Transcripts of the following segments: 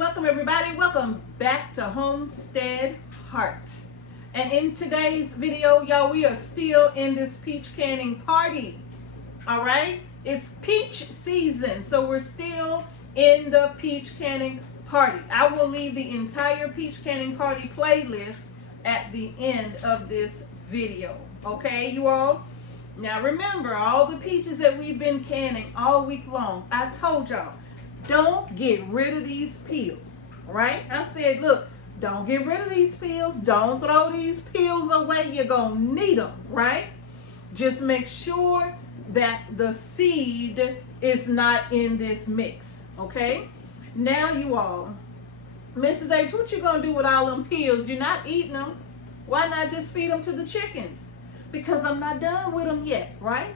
Welcome everybody, welcome back to Homestead Heart. And in today's video, y'all, we are still in this peach canning party. All right, it's peach season, so we're still in the peach canning party. I will leave the entire peach canning party playlist at the end of this video. Okay, you all? Now remember, all the peaches that we've been canning all week long, I told y'all, don't get rid of these peels, right? I said, look, don't get rid of these peels. Don't throw these peels away. You're going to need them, right? Just make sure that the seed is not in this mix, okay? Now you all, Mrs. H, what you going to do with all them peels? You're not eating them. Why not just feed them to the chickens? Because I'm not done with them yet, right?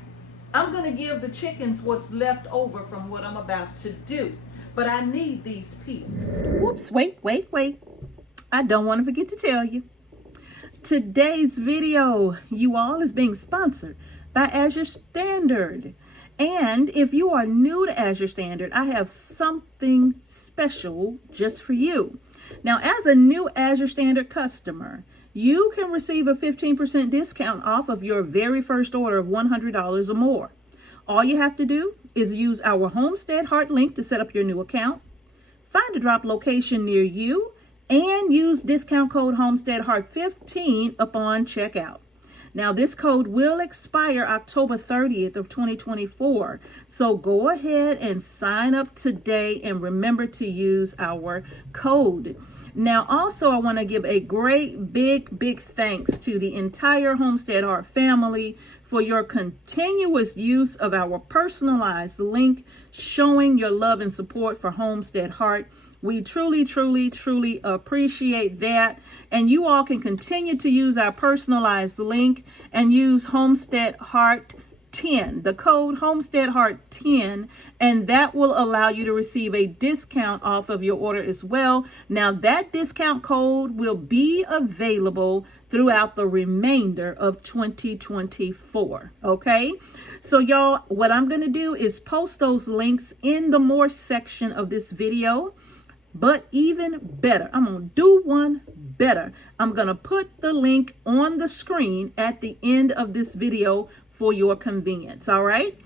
I'm going to give the chickens what's left over from what I'm about to do. But I need these peels. Whoops, wait. I don't want to forget to tell you. Today's video, you all, is being sponsored by AZURE Standard. And if you are new to AZURE Standard, I have something special just for you. Now, as a new AZURE Standard customer, you can receive a 15% discount off of your very first order of $100 or more. All you have to do is use our Homestead Heart link to set up your new account, find a drop location near you, and use discount code Homestead Heart 15 upon checkout. Now, this code will expire October 30th of 2024. So go ahead and sign up today and remember to use our code. Now, also, I want to give a great big thanks to the entire Homestead Heart family for your continuous use of our personalized link showing your love and support for Homestead Heart. We truly appreciate that. And you all can continue to use our personalized link and use Homestead Heart 10, the code Homestead Heart 10, and that will allow you to receive a discount off of your order as well. Now, that discount code will be available throughout the remainder of 2024. Okay, so y'all, what I'm going to do is post those links in the more section of this video. But even better, I'm going to do one better. I'm going to put the link on the screen at the end of this video for your convenience. All right,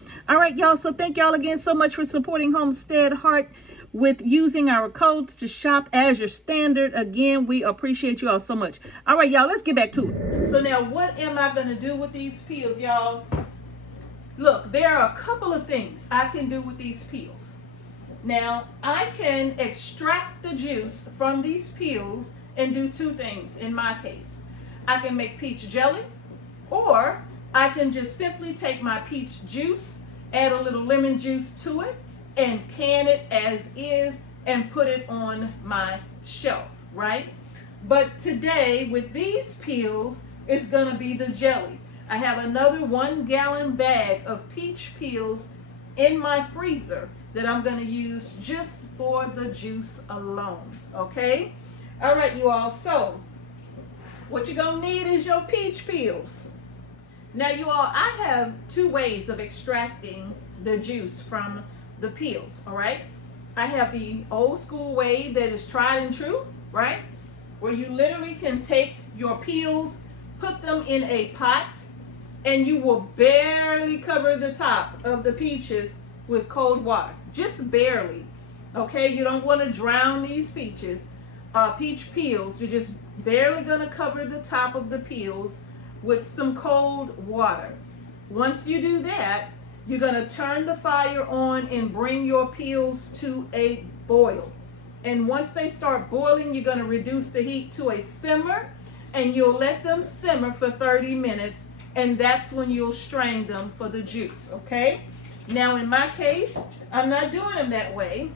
y'all. So thank y'all again so much for supporting Homestead Heart with using our codes to shop AZURE Standard. Again, we appreciate you all so much. All right, y'all, let's get back to it. So now, what am I going to do with these peels, y'all? Look, there are a couple of things I can do with these peels. Now, I can extract the juice from these peels and do two things in my case. I can make peach jelly, or I can just simply take my peach juice, add a little lemon juice to it, and can it as is and put it on my shelf, right? But today, with these peels, it's gonna be the jelly. I have another 1 gallon bag of peach peels in my freezer that I'm gonna use just for the juice alone, okay? All right, you all, so what you're gonna need is your peach peels. Now, you all, I have two ways of extracting the juice from the peels, all right? I have the old school way that is tried and true, right? Where you literally can take your peels, put them in a pot, and you will barely cover the top of the peaches with cold water, just barely, okay? You don't want to drown these peach peels. You're just barely going to cover the top of the peels with some cold water. Once you do that, you're going to turn the fire on and bring your peels to a boil. And once they start boiling, you're going to reduce the heat to a simmer, and you'll let them simmer for 30 minutes, and that's when you'll strain them for the juice, okay? Now, in my case, I'm not doing them that way.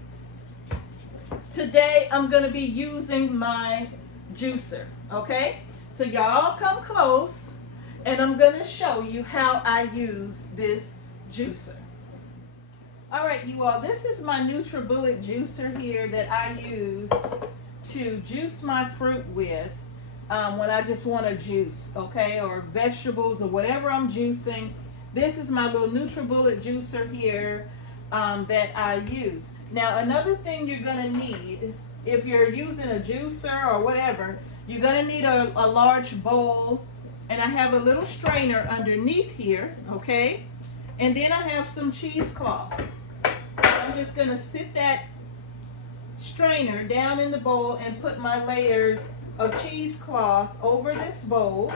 Today, I'm going to be using my juicer, okay? So y'all come close, and I'm going to show you how I use this juicer. All right, you all, this is my NutriBullet juicer here that I use to juice my fruit with when I just want to juice, okay, or vegetables or whatever I'm juicing. This is my little NutriBullet juicer here. that I use. Now, another thing you're going to need, if you're using a juicer or whatever, you're going to need a large bowl. And I have a little strainer underneath here, okay? And then I have some cheesecloth. I'm just going to sit that strainer down in the bowl and put my layers of cheesecloth over this bowl.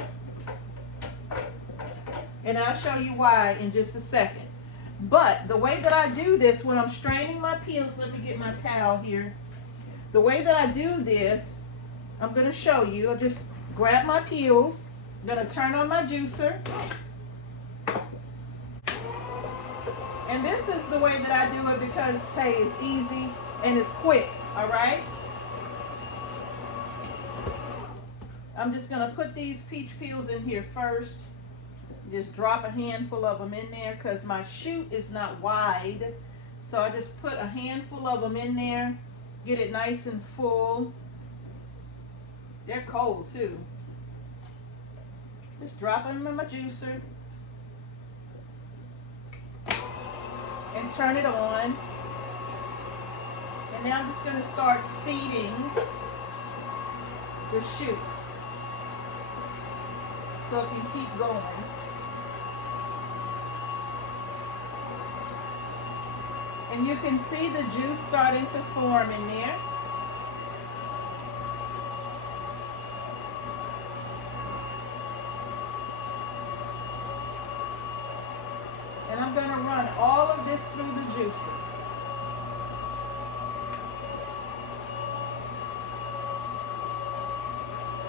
And I'll show you why in just a second. But the way that I do this when I'm straining my peels, let me get my towel here. The way that I do this, I'm going to show you. I'll just grab my peels. I'm going to turn on my juicer. And this is the way that I do it because, hey, it's easy and it's quick, all right? I'm just going to put these peach peels in here first. Just drop a handful of them in there because my chute is not wide. So I just put a handful of them in there, get it nice and full. They're cold too. Just drop them in my juicer and turn it on. And now I'm just going to start feeding the chute so it can keep going. And you can see the juice starting to form in there. And I'm going to run all of this through the juicer.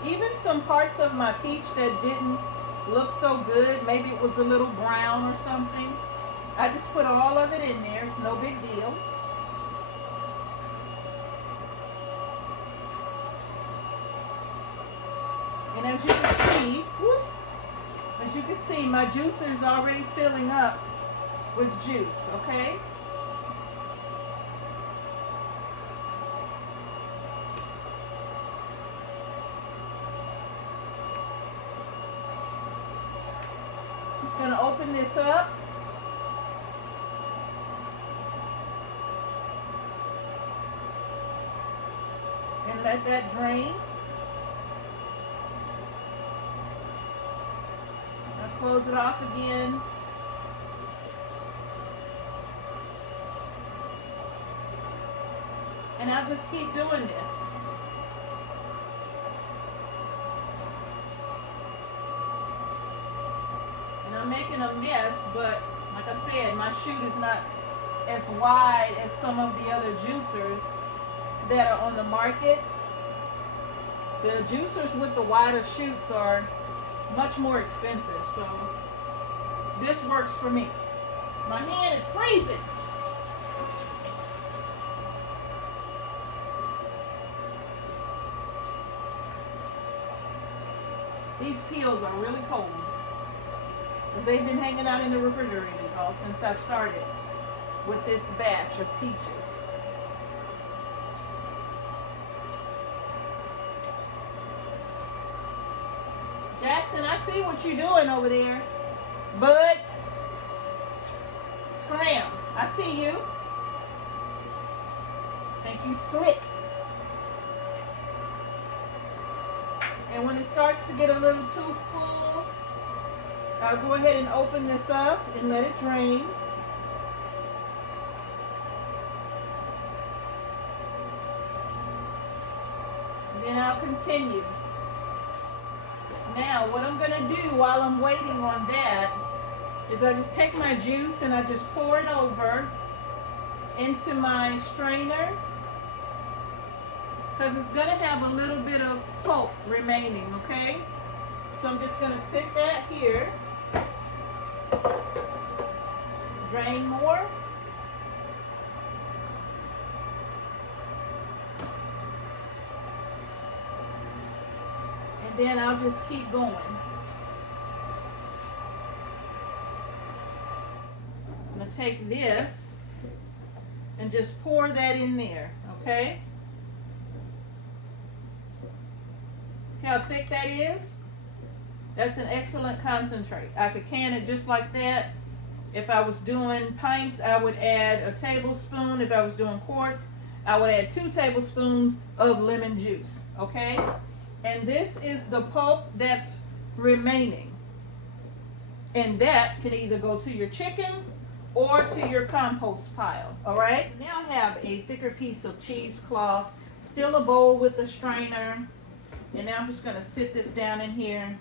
Even some parts of my peach that didn't look so good, maybe it was a little brown or something, I just put all of it in there. It's no big deal. And as you can see, whoops, as you can see, my juicer is already filling up with juice, okay? Just going to open this up. And let that drain. Now close it off again. And I'll just keep doing this. And I'm making a mess, but like I said, my chute is not as wide as some of the other juicers that are on the market. The juicers with the wider chutes are much more expensive, so this works for me. My hand is freezing. These peels are really cold because they've been hanging out in the refrigerator since I've started with this batch of peaches. Jackson, I see what you're doing over there. Bud, Scram, I see you. Think you slick. And when it starts to get a little too full, I'll go ahead and open this up and let it drain. And then I'll continue. Now, what I'm going to do while I'm waiting on that is I just take my juice and I just pour it over into my strainer because it's going to have a little bit of pulp remaining, okay? So I'm just going to sit that here, drain more. Then I'll just keep going. I'm going to take this and just pour that in there, okay? See how thick that is? That's an excellent concentrate. I could can it just like that If I was doing pints, I would add a tablespoon. If I was doing quarts, I would add 2 tablespoons of lemon juice, okay? And this is the pulp that's remaining. And that can either go to your chickens or to your compost pile, all right? Now I have a thicker piece of cheesecloth, still a bowl with a strainer, and now I'm just gonna sit this down in here.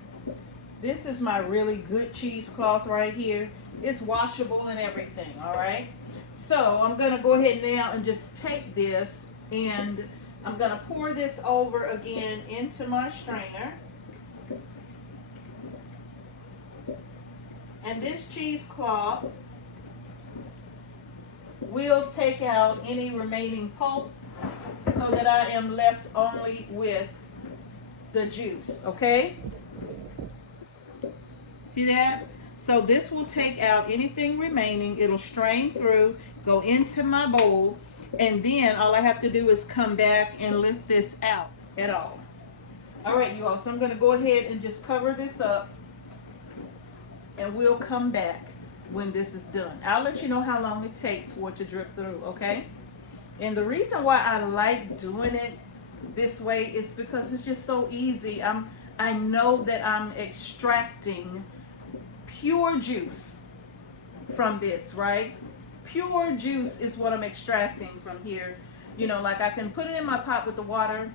This is my really good cheesecloth right here. It's washable and everything, all right? So I'm gonna go ahead now and just take this and I'm gonna pour this over again into my strainer. And this cheesecloth will take out any remaining pulp so that I am left only with the juice, okay? See that? So this will take out anything remaining. It'll strain through, go into my bowl, and then all I have to do is come back and lift this out at all. All right, you all, so I'm gonna go ahead and just cover this up, and we'll come back when this is done. I'll let you know how long it takes for it to drip through, okay? And the reason why I like doing it this way is because it's just so easy. I know that I'm extracting pure juice from this, right? Pure juice is what I'm extracting from here. You know, like I can put it in my pot with the water,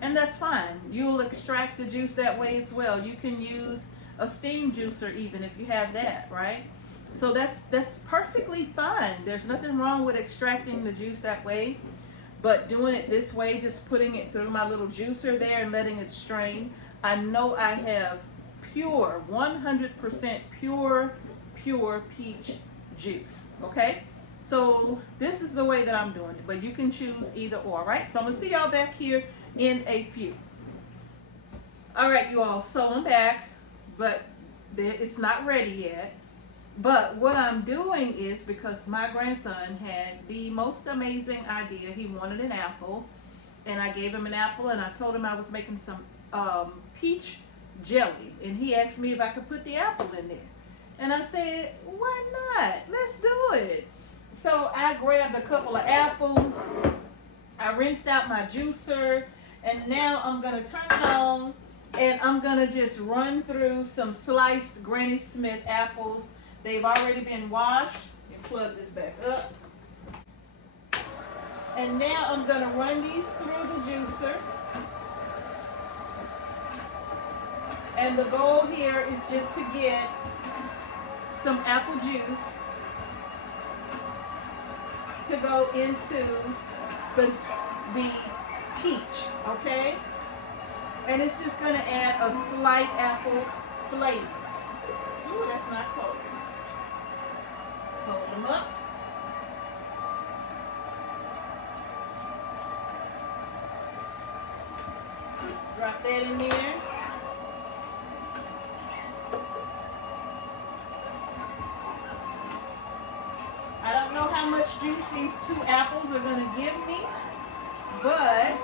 and that's fine. You'll extract the juice that way as well. You can use a steam juicer even if you have that, right? So that's perfectly fine. There's nothing wrong with extracting the juice that way, but doing it this way, just putting it through my little juicer there and letting it strain, I know I have pure, 100% pure peach juice, okay? So this is the way that I'm doing it, but you can choose either or, right? So I'm gonna see y'all back here in a few. All right, you all, so I'm back, but it's not ready yet. But what I'm doing is, because my grandson had the most amazing idea. He wanted an apple, and I gave him an apple, and I told him I was making some peach jelly, and he asked me if I could put the apple in there. And I said, why not? Let's do it. So I grabbed a couple of apples, I rinsed out my juicer, and now I'm gonna turn it on, and I'm gonna just run through some sliced Granny Smith apples. They've already been washed. And plug this back up. And now I'm gonna run these through the juicer. And the goal here is just to get some apple juice to go into the peach, okay? And it's just gonna add a slight apple flavor. Ooh, that's not closed. Hold them up. Drop that in there. I don't know how much juice these 2 apples are going to give me, but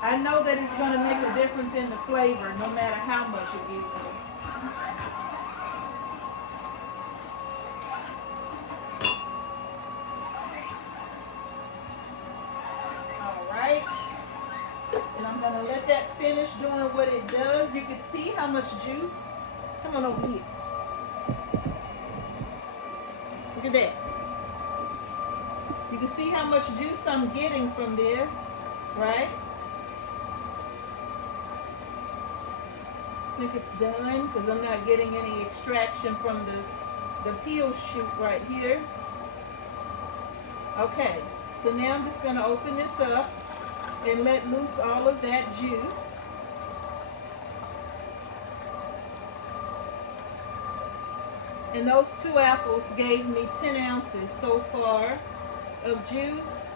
I know that it's going to make a difference in the flavor no matter how much it gives me. Alright, and I'm going to let that finish doing what it does. You can see how much juice. Come on over here. Look at that. You can see how much juice I'm getting from this, right? I think it's done because I'm not getting any extraction from the peel shoot right here. Okay, so now I'm just going to open this up and let loose all of that juice. And those 2 apples gave me 10 ounces so far of juice.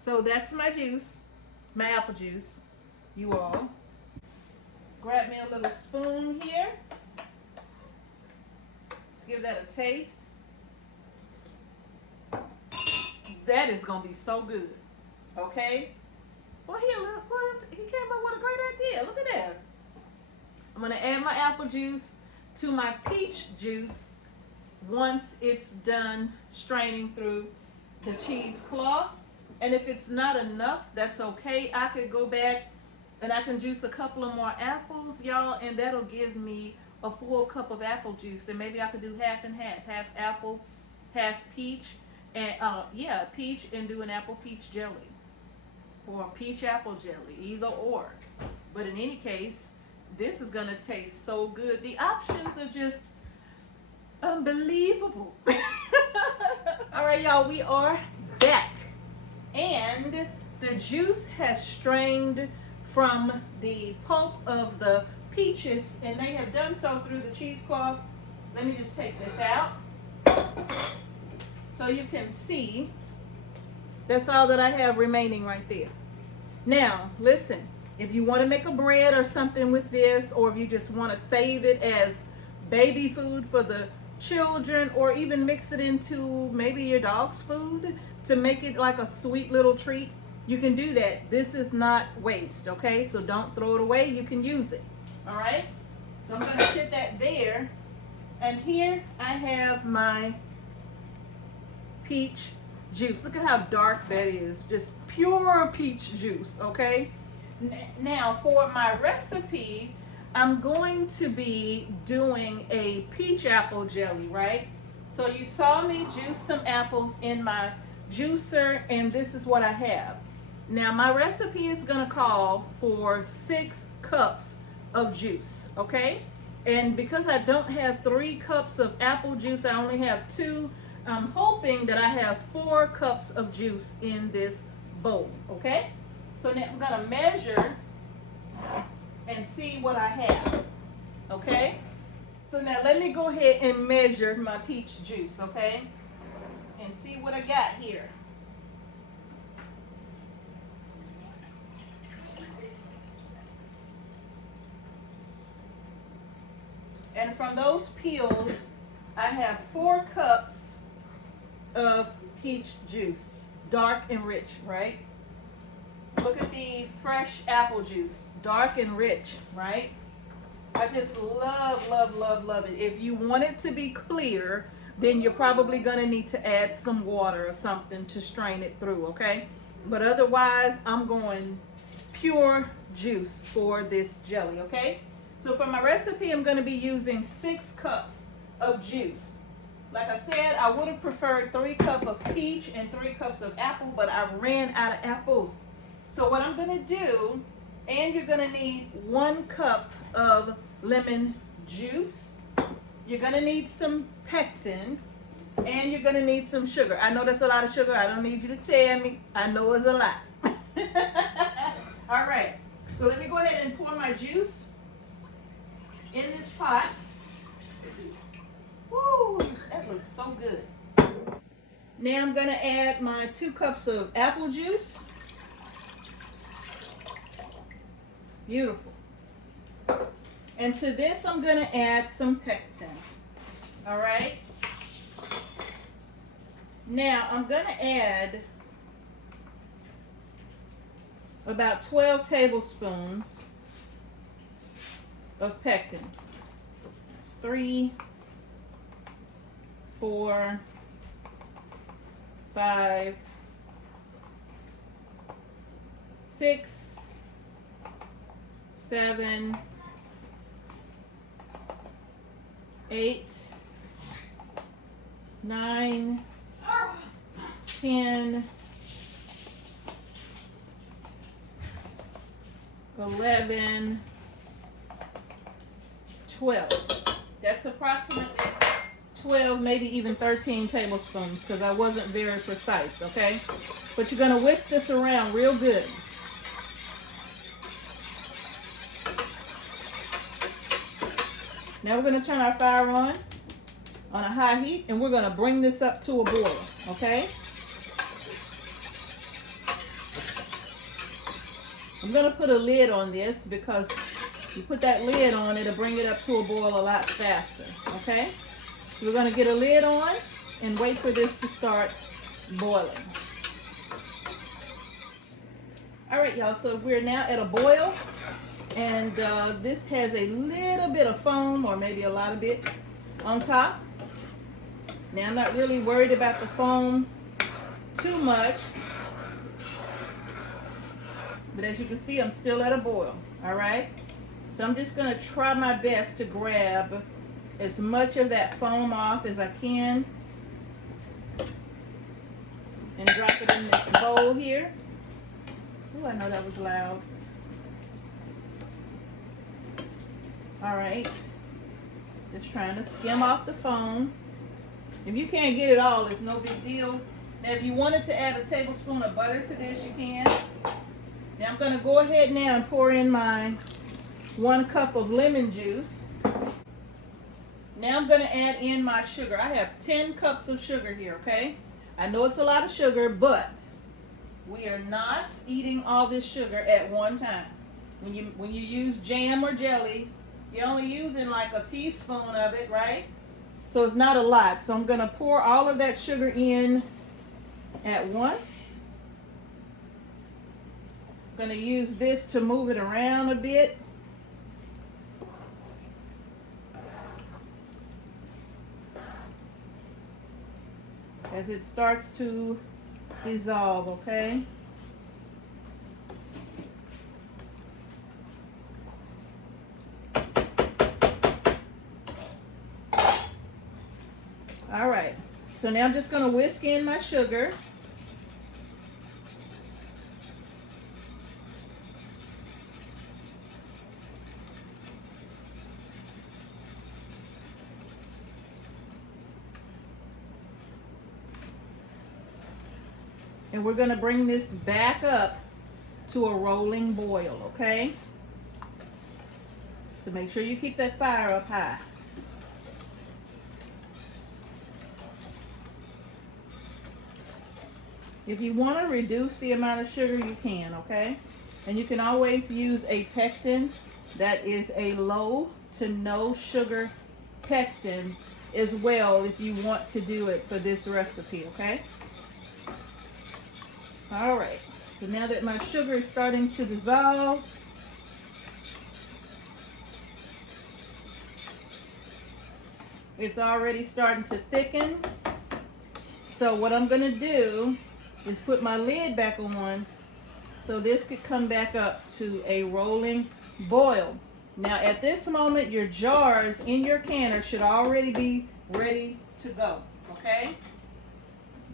So that's my juice, my apple juice, you all. Grab me a little spoon here. Let's give that a taste. That is going to be so good, okay? Well, he came up with a great idea. Look at that. I'm going to add my apple juice to my peach juice once it's done straining through the cheesecloth. And if it's not enough, that's okay. I could go back and I can juice a couple of more apples, y'all, and that'll give me a full cup of apple juice. And maybe I could do half and half apple, half peach, and peach, and do an apple peach jelly or peach apple jelly, either or. But in any case, this is gonna taste so good. The options are just unbelievable. All right, y'all, we are back, and the juice has strained from the pulp of the peaches, and they have done so through the cheesecloth. Let me just take this out so you can see. That's all that I have remaining right there. Now, listen, if you want to make a bread or something with this, or if you just want to save it as baby food for the children, or even mix it into maybe your dog's food to make it like a sweet little treat, you can do that. This is not waste, okay? So don't throw it away. You can use it, all right? So I'm going to sit that there. And here I have my peach juice. Look at how dark that is. Just pure peach juice, okay? Now for my recipe, I'm going to be doing a peach apple jelly, right? So you saw me juice some apples in my juicer, and this is what I have. Now my recipe is going to call for 6 cups of juice, okay? And because I don't have 3 cups of apple juice, I only have 2. I'm hoping that I have 4 cups of juice in this bowl, okay? So now I'm going to measure and see what I have, okay? So now let me go ahead and measure my peach juice, okay? And see what I got here. And from those peels, I have 4 cups of peach juice, dark and rich, right? Look at the fresh apple juice, dark and rich, right? I just love, love, love, love it. If you want it to be clear, then you're probably gonna need to add some water or something to strain it through, okay? But otherwise, I'm going pure juice for this jelly, okay? So for my recipe, I'm gonna be using 6 cups of juice. Like I said, I would have preferred 3 cups of peach and 3 cups of apple, but I ran out of apples. So what I'm gonna do, and you're gonna need 1 cup of lemon juice. You're gonna need some pectin, and you're gonna need some sugar. I know that's a lot of sugar. I don't need you to tell me. I know it's a lot. All right, so let me go ahead and pour my juice in this pot. Woo, that looks so good. Now I'm gonna add my 2 cups of apple juice. Beautiful. And to this, I'm gonna add some pectin. All right. Now I'm gonna add about 12 tablespoons of pectin. It's 3, 4, 5, 6, 7, 8, 9, 10, 11, 12. That's approximately 12, maybe even 13 tablespoons, because I wasn't very precise, okay? But you're going to whisk this around real good. Now we're going to turn our fire on a high heat, and we're going to bring this up to a boil, okay? I'm going to put a lid on this because you put that lid on, it'll bring it up to a boil a lot faster, okay? So we're going to get a lid on and wait for this to start boiling. All right, y'all, so we're now at a boil, And this has a little bit of foam, or maybe a lot of it, on top. Now I'm not really worried about the foam too much, but as you can see, I'm still at a boil. All right, so I'm just going to try my best to grab as much of that foam off as I can and drop it in this bowl here. Oh, I know that was loud. All right, just trying to skim off the foam. If you can't get it all, it's no big deal. Now, if you wanted to add a tablespoon of butter to this, you can. Now, I'm going to go ahead now and pour in my 1 cup of lemon juice. Now, I'm going to add in my sugar. I have 10 cups of sugar here, okay? I know it's a lot of sugar, but we are not eating all this sugar at one time. When you use jam or jelly, you're only using like a teaspoon of it, right? So it's not a lot. So I'm going to pour all of that sugar in at once. I'm going to use this to move it around a bit. As it starts to dissolve, okay? All right, so now I'm just going to whisk in my sugar. And we're going to bring this back up to a rolling boil, okay? So make sure you keep that fire up high. If you want to reduce the amount of sugar, you can, okay? And you can always use a pectin that is a low to no sugar pectin as well if you want to do it for this recipe, okay? All right, so now that my sugar is starting to dissolve, it's already starting to thicken. So what I'm gonna do is put my lid back on so this could come back up to a rolling boil. Now at this moment, your jars in your canner should already be ready to go, okay?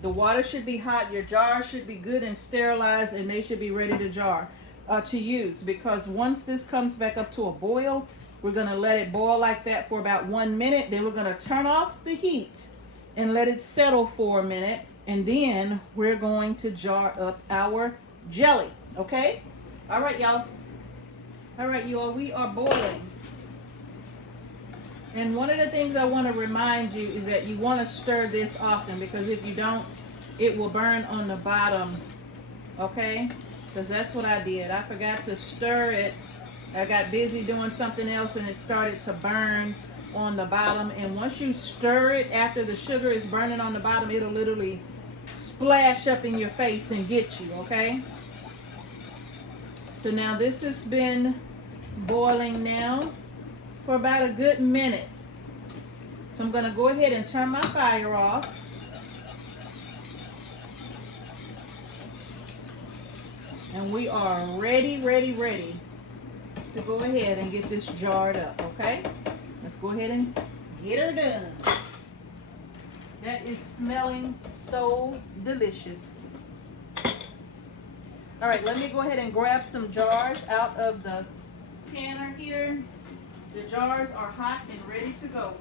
The water should be hot, your jars should be good and sterilized, and they should be ready to use, because once this comes back up to a boil, we're gonna let it boil like that for about 1 minute. Then we're gonna turn off the heat and let it settle for a minute, and then we're going to jar up our jelly, okay? All right, y'all. All right, you all, we are boiling. And one of the things I want to remind you is that you want to stir this often, because if you don't, it will burn on the bottom, okay? Because that's what I did. I forgot to stir it. I got busy doing something else and it started to burn on the bottom. And once you stir it after the sugar is burning on the bottom, it'll literally splash up in your face and get you, okay? So now this has been boiling now for about a good minute. So I'm going to go ahead and turn my fire off. And we are ready to go ahead and get this jarred up, okay? Let's go ahead and get her done. That is smelling so delicious. All right, let me go ahead and grab some jars out of the canner here. The jars are hot and ready to go.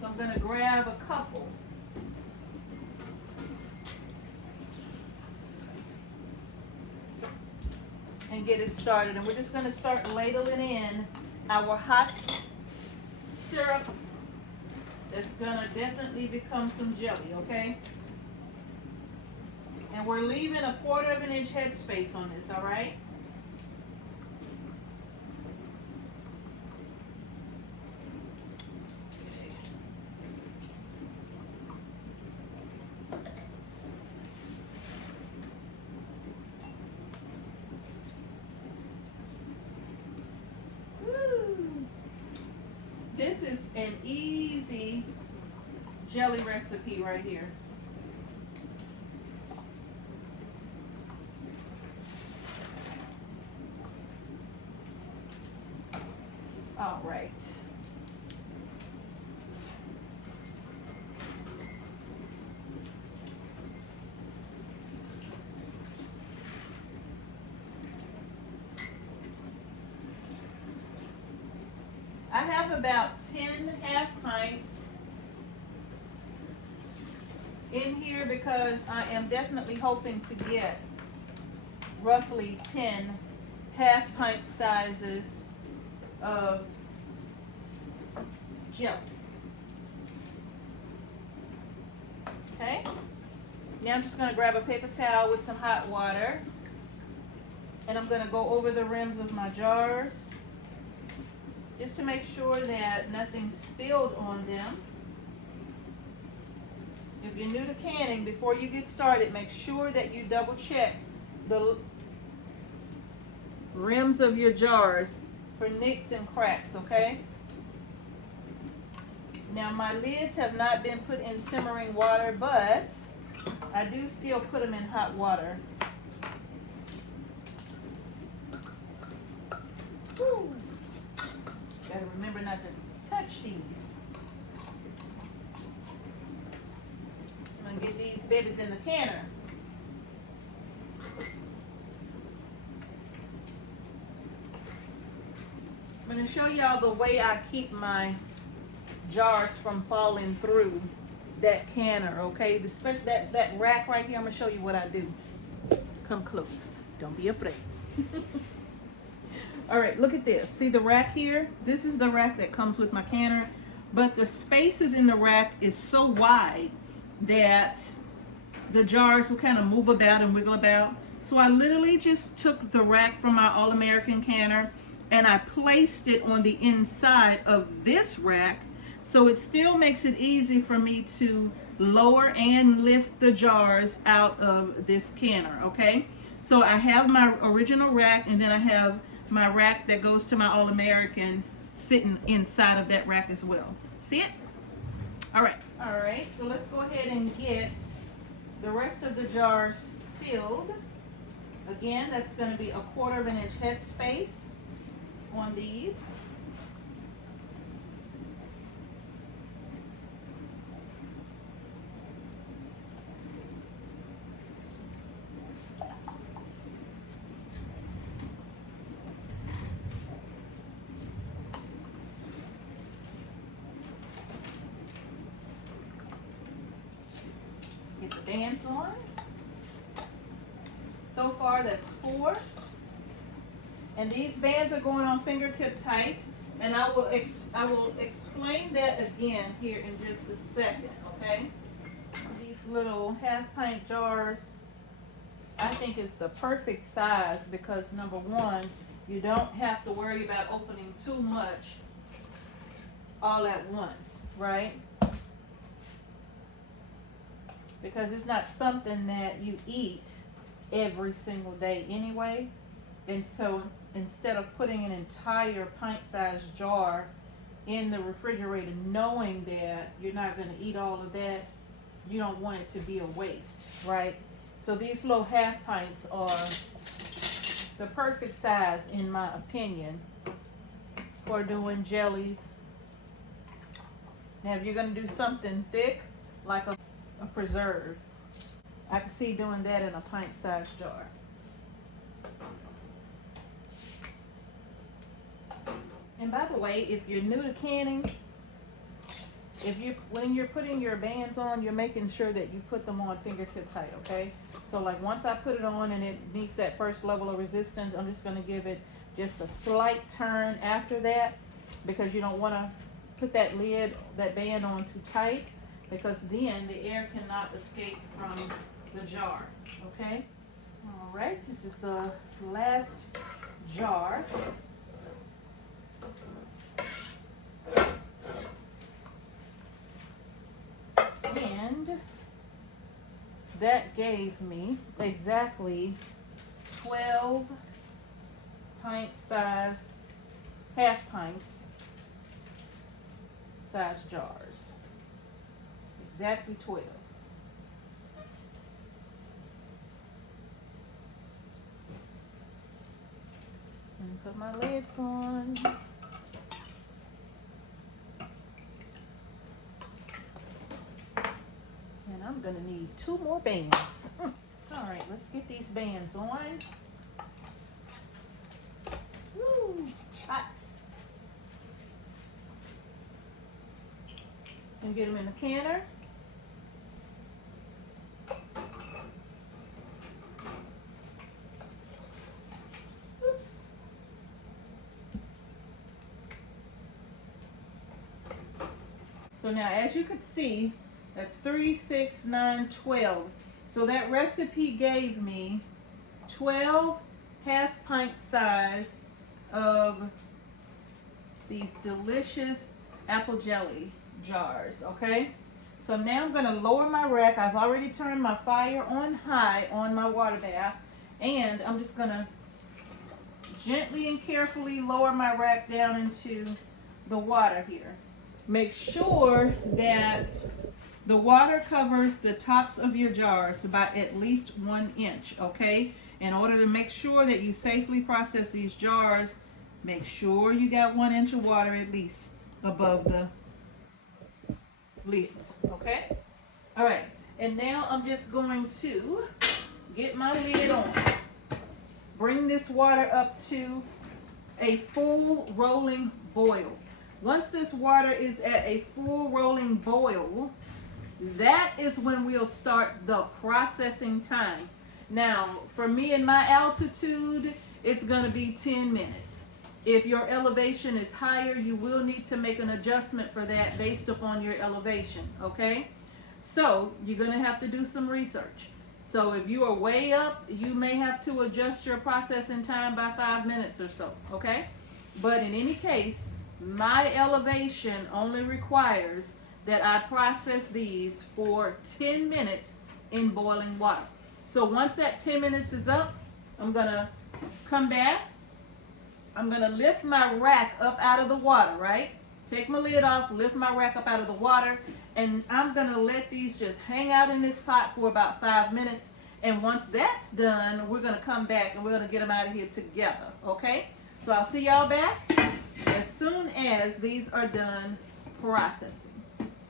So I'm going to grab a couple. And get it started. And we're just going to start ladling in our hot syrup. That's going to definitely become some jelly, okay? And we're leaving a 1/4 inch headspace on this, all right? recipe right here. All right. I have about 10 half pints in here because I am definitely hoping to get roughly 10 half pint sizes of jelly. Okay, now I'm just going to grab a paper towel with some hot water, and I'm going to go over the rims of my jars just to make sure that nothing spilled on them. If you're new to canning, before you get started, make sure that you double check the rims of your jars for nicks and cracks, okay? Now my lids have not been put in simmering water, but I do still put them in hot water. Woo. Gotta remember not to touch these. I'm gonna get these babies in the canner. I'm gonna show y'all the way I keep my jars from falling through that canner, okay? Especially that rack right here. I'm gonna show you what I do. Come close. Don't be afraid. All right, look at this. See the rack here? This is the rack that comes with my canner, but the spaces in the rack is so wide that the jars will kind of move about and wiggle about. So I literally just took the rack from my All-American canner and I placed it on the inside of this rack, so it still makes it easy for me to lower and lift the jars out of this canner, okay? So I have my original rack, and then I have my rack that goes to my All-American sitting inside of that rack as well. See it? All right, so let's go ahead and get the rest of the jars filled. Again, that's going to be 1/4 inch head space on these. Get the bands on. So far that's 4. And these bands are going on fingertip tight, and I will explain that again here in just a second, okay? These little half pint jars, I think is the perfect size because number one, you don't have to worry about opening too much all at once, right? Because it's not something that you eat every single day anyway. And so instead of putting an entire pint-sized jar in the refrigerator knowing that you're not going to eat all of that, you don't want it to be a waste, right? So these little half pints are the perfect size in my opinion for doing jellies. Now if you're going to do something thick like a preserve, I can see doing that in a pint-sized jar. And by the way, if you're new to canning, when you're putting your bands on, you're making sure that you put them on fingertip tight, okay? So like once I put it on and it meets that first level of resistance, I'm just going to give it just a slight turn after that, because you don't want to put that band on too tight, because then the air cannot escape from the jar, okay? All right, this is the last jar. And that gave me exactly 12 pint size, half pints size jars. Exactly 12. And put my lids on. And I'm gonna need 2 more bands. All right, let's get these bands on. Woo, hot. And get them in the canner. Oops. So now, as you can see, that's 3, 6, 9, 12. So that recipe gave me 12 half pint size of these delicious apple jelly jars, okay? So now I'm gonna lower my rack. I've already turned my fire on high on my water bath, and I'm just gonna gently and carefully lower my rack down into the water here. Make sure that the water covers the tops of your jars by at least 1 inch, okay? In order to make sure that you safely process these jars, make sure you got 1 inch of water at least above the lids, okay? All right, and now I'm just going to get my lid on. Bring this water up to a full rolling boil. Once this water is at a full rolling boil, that is when we'll start the processing time. Now, for me and my altitude, it's gonna be 10 minutes. If your elevation is higher, you will need to make an adjustment for that based upon your elevation, okay? So, you're gonna have to do some research. So if you are way up, you may have to adjust your processing time by 5 minutes or so, okay? But in any case, my elevation only requires that I process these for 10 minutes in boiling water. So once that 10 minutes is up, I'm gonna come back. I'm gonna lift my rack up out of the water, right? Take my lid off, lift my rack up out of the water, and I'm gonna let these just hang out in this pot for about 5 minutes. And once that's done, we're gonna come back and we're gonna get them out of here together, okay? So I'll see y'all back as soon as these are done processing.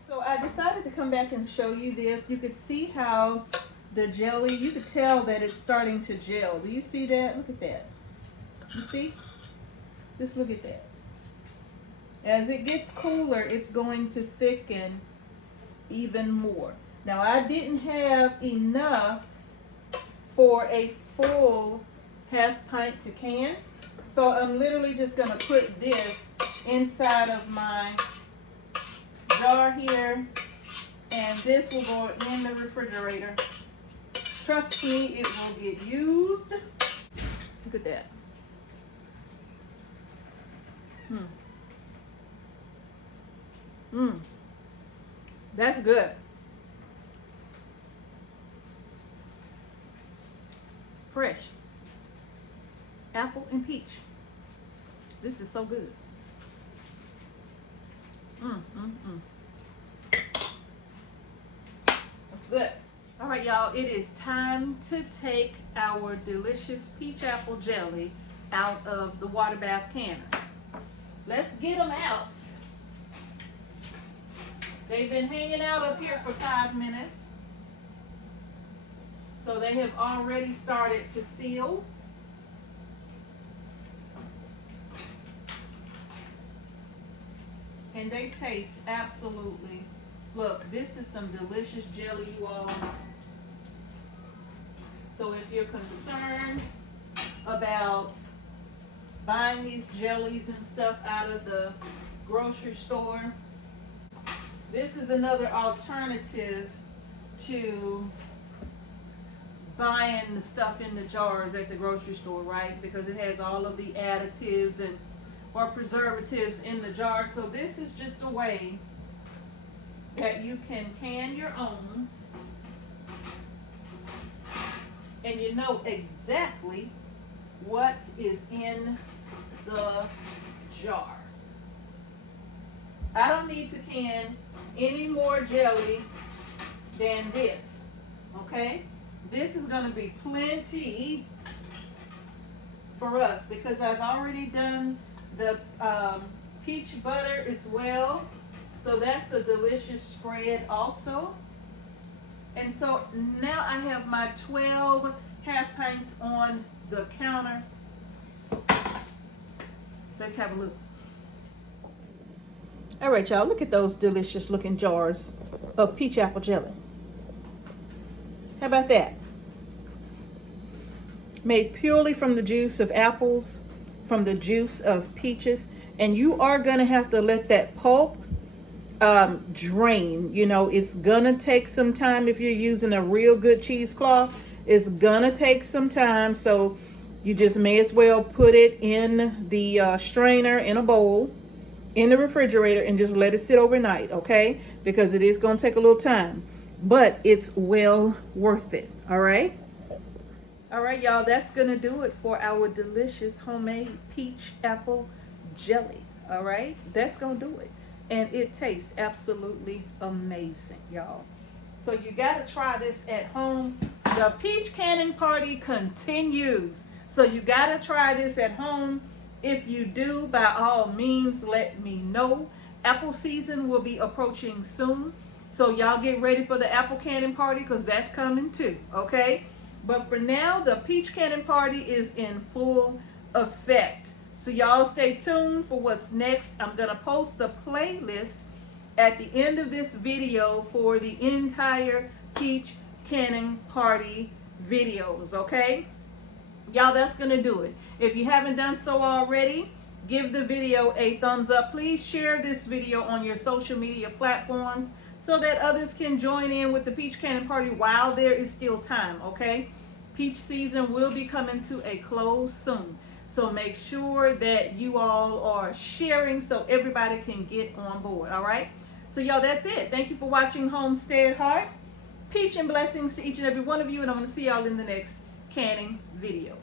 So I decided to come back and show you this. You could see how the jelly, you could tell that it's starting to gel. Do you see that? Look at that. You see? Just look at that. As it gets cooler, it's going to thicken even more. Now, I didn't have enough for a full half pint to can, so I'm literally just going to put this inside of my jar here, and this will go in the refrigerator. Trust me, it will get used. Look at that. That's good. Fresh. Apple and peach. This is so good. Good. All right, y'all, it is time to take our delicious peach apple jelly out of the water bath canner. Let's get them out. They've been hanging out up here for 5 minutes. So they have already started to seal. And they taste absolutely, look, this is some delicious jelly, you all. So if you're concerned about buying these jellies and stuff out of the grocery store, this is another alternative to buying the stuff in the jars at the grocery store, right? Because it has all of the additives and or preservatives in the jar. So this is just a way that you can your own, and you know exactly what is in the jar. I don't need to can any more jelly than this. Okay, this is going to be plenty for us because I've already done the peach butter as well, so that's a delicious spread also. And so now I have my 12 half pints on the counter. Let's have a look. All right, y'all, look at those delicious looking jars of peach apple jelly. How about that? Made purely from the juice of apples, from the juice of peaches. And you are gonna have to let that pulp drain. You know, it's gonna take some time. If you're using a real good cheesecloth, it's gonna take some time. So you just may as well put it in the strainer in a bowl in the refrigerator and just let it sit overnight, okay? Because it is gonna take a little time, but it's well worth it. All right, y'all, that's gonna do it for our delicious homemade peach apple jelly. All right, that's gonna do it, and it tastes absolutely amazing, y'all. So you gotta try this at home. The peach canning party continues, so you gotta try this at home. If you do, by all means, let me know. Apple season will be approaching soon, so y'all get ready for the apple canning party because that's coming too, okay? But for now, the peach canning party is in full effect. So y'all stay tuned for what's next. I'm gonna post the playlist at the end of this video for the entire peach canning party videos, okay? Y'all, that's gonna do it. If you haven't done so already, give the video a thumbs up. Please share this video on your social media platforms so that others can join in with the peach canning party while there is still time, okay? Peach season will be coming to a close soon. So make sure that you all are sharing so everybody can get on board, all right? So y'all, that's it. Thank you for watching Homestead Heart. Peach and blessings to each and every one of you, and I'm gonna see y'all in the next canning video.